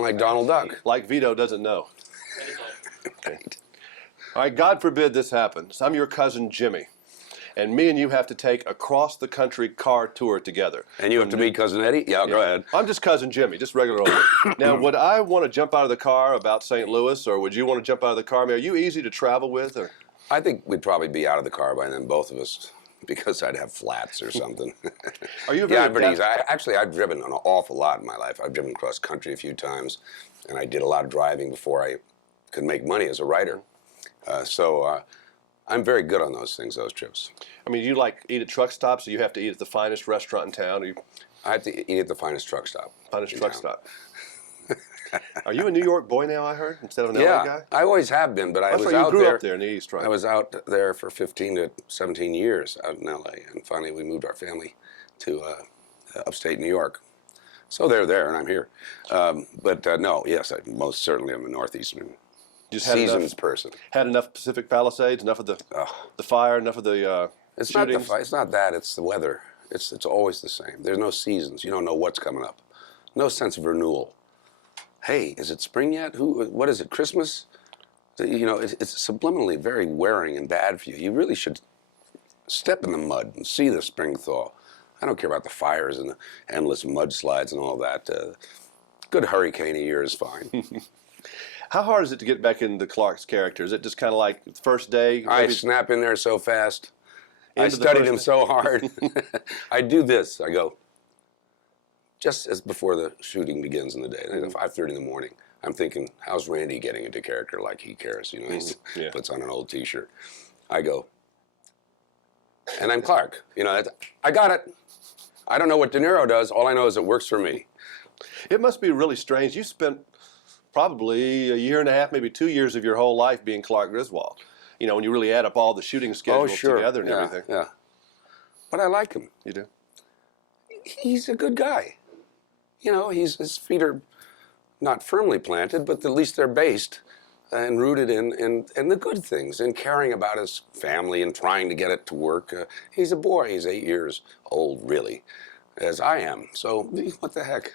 like Donald Duck. Like Vito doesn't know. Okay. All right, God forbid this happens. I'm your cousin Jimmy, and me and you have to take a cross-the-country car tour together. And you have to meet Cousin Eddie? Yeah, go ahead. I'm just Cousin Jimmy, just regular old. Now, would I want to jump out of the car about St. Louis, or would you want to jump out of the car? I mean, are you easy to travel with? Or? I think we'd probably be out of the car by then, both of us, because I'd have flats or something. Are you very easy. Actually, I've driven an awful lot in my life. I've driven cross country a few times, and I did a lot of driving before I could make money as a writer. So I'm very good on those things, those trips. I mean, you like eat at truck stops, or you have to eat at the finest restaurant in town? Or you... I have to eat at the finest truck stop. Finest truck stop. Are you a New York boy now, I heard, instead of an LA guy? I always have been, but I was you out grew there. up there in the East, right? I was out there for 15 to 17 years out in LA, and finally we moved our family to upstate New York. So they're there, and I'm here. No, yes, I most certainly am a Northeastern. Just seasons person. Had enough Pacific Palisades, enough of the fire, enough of the it's shootings? Not the fire. It's not that. It's the weather. It's always the same. There's no seasons. You don't know what's coming up. No sense of renewal. Hey, is it spring yet? What is it? Christmas? You know, it's subliminally very wearing and bad for you. You really should step in the mud and see the spring thaw. I don't care about the fires and the endless mudslides and all that. Good hurricane a year is fine. How hard is it to get back into Clark's character? Is it just kind of like the first day? I snap in there so fast. I studied him so hard. I do this. I go, just as before the shooting begins in the day, at 5:30 in the morning, I'm thinking, how's Randy getting into character like he cares? You know, he puts on an old T-shirt. I go, and I'm Clark. You know, I got it. I don't know what De Niro does. All I know is it works for me. It must be really strange. You spent probably a year and a half, maybe 2 years of your whole life being Clark Griswold. You know, when you really add up all the shooting schedules together and everything. Yeah. But I like him. You do? He's a good guy. You know, his feet are not firmly planted, but at least they're based and rooted in the good things, in caring about his family and trying to get it to work. He's a boy. He's 8 years old, really, as I am. So what the heck?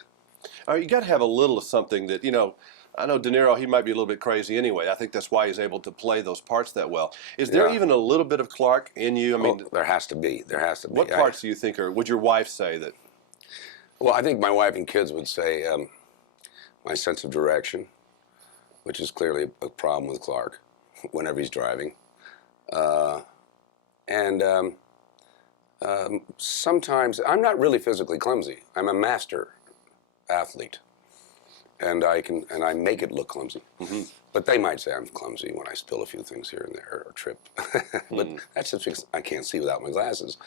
You got to have a little of something that, you know, I know De Niro, he might be a little bit crazy anyway. I think that's why he's able to play those parts that well. Is there even a little bit of Clark in you? I mean, there has to be. There has to be. What parts do you think would your wife say that? Well, I think my wife and kids would say my sense of direction, which is clearly a problem with Clark whenever he's driving. Sometimes, I'm not really physically clumsy. I'm a master athlete. And I make it look clumsy. But they might say I'm clumsy when I spill a few things here and there or trip. But that's just because I can't see without my glasses.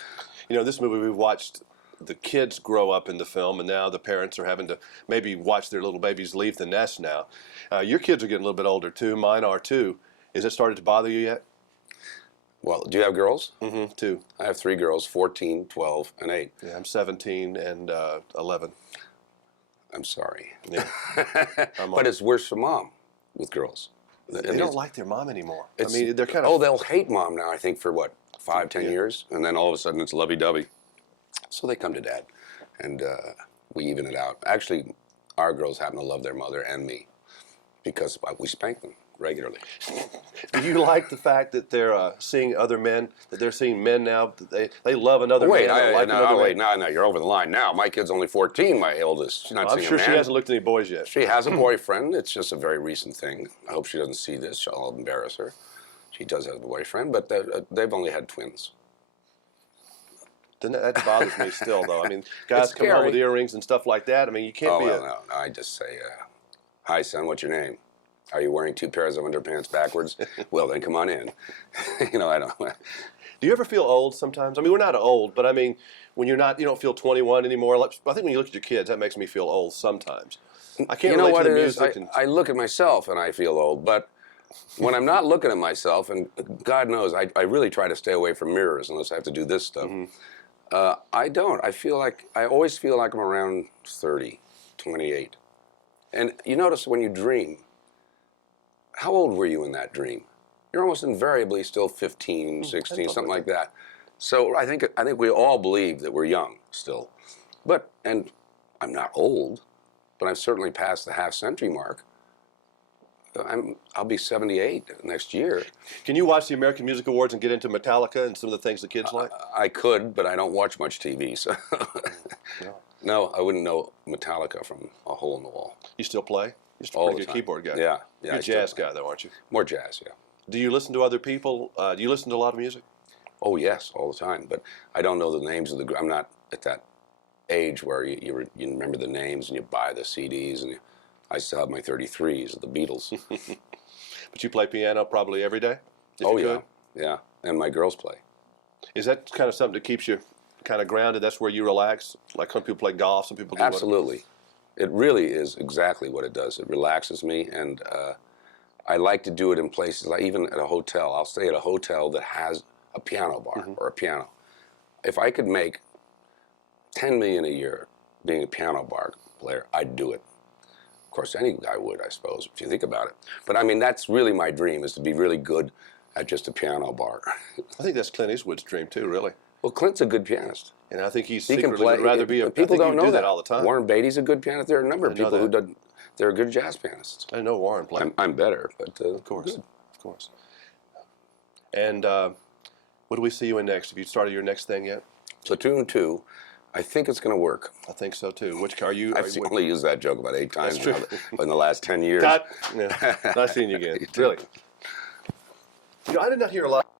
You know, this movie we've watched the kids grow up in the film, and now the parents are having to maybe watch their little babies leave the nest now. Your kids are getting a little bit older too. Mine are too. Is it started to bother you yet? Well, do you have girls? Two. I have 3 girls, 14, 12, and 8. Yeah, I'm 17 and 11. I'm sorry. Yeah. But it's worse for mom with girls. They don't like their mom anymore. I mean, they're kind of... Oh, they'll hate mom now, I think, for what, 5, 10 years? And then all of a sudden it's lovey-dovey. So they come to dad, and we even it out. Actually, our girls happen to love their mother and me because we spank them regularly. Do you like the fact that they're seeing other men, that they're seeing men now, that they love another man? No, you're over the line now. My kid's only 14, my eldest. She's not I'm sure she hasn't looked at any boys yet. She has a boyfriend. It's just a very recent thing. I hope she doesn't see this. I'll embarrass her. She does have a boyfriend, but they've only had twins. That bothers me still, though. I mean, guys come home with earrings and stuff like that. I mean, you can't be no. I just say, hi, son, what's your name? Are you wearing 2 pairs of underpants backwards? Well, then come on in. You know, I don't. Do you ever feel old sometimes? I mean, we're not old, but I mean, when you don't feel 21 anymore. I think when you look at your kids, that makes me feel old sometimes. I can't relate to the music. I look at myself and I feel old, but when I'm not looking at myself, and God knows, I really try to stay away from mirrors unless I have to do this stuff. I don't. I always feel like I'm around 30, 28. And you notice when you dream, how old were you in that dream? You're almost invariably still 15, 16, something like that. So I think we all believe that we're young still. And I'm not old, but I've certainly passed the half-century mark. I'll be 78 next year. Can you watch the American Music Awards and get into Metallica and some of the things the kids like? I could, but I don't watch much TV, so No. no, I wouldn't know Metallica from a hole in the wall. You still play? You're still a All pretty the good time. keyboard guy. Yeah, You're I a still jazz play. guy, though, aren't you? More jazz, yeah. Do you listen to other people? Do you listen to a lot of music? Oh yes, all the time. But I don't know the names of the. I'm not at that age where you remember the names and you buy the CDs and I still have my 33s of the Beatles. But you play piano probably every day? If Oh you yeah, could? yeah. And my girls play. Is that kind of something that keeps you kind of grounded? That's where you relax? Like some people play golf, some people do what? Absolutely. It really is exactly what it does. It relaxes me, and I like to do it in places like even at a hotel. I'll stay at a hotel that has a piano bar or a piano. If I could make $10 million a year being a piano bar player, I'd do it. Of course, any guy would, I suppose, if you think about it. But I mean, that's really my dream, is to be really good at just a piano bar. I think that's Clint Eastwood's dream too, really. Well, Clint's a good pianist. And I think he He secretly can play. would rather be a. But people I think don't he know would do that all the time. Warren Beatty's a good pianist. There are a number of I know people who that. do. They're good jazz pianists. I know Warren played. I'm better, but Of course, good. of course. And what do we see you in next? Have you started your next thing yet? Platoon 2, I think it's going to work. I think so too. Which are you? I've only used that joke about 8 times true. now in the last 10 years. Cut. Yeah, nice seeing you again. Really. You know, I did not hear a lot.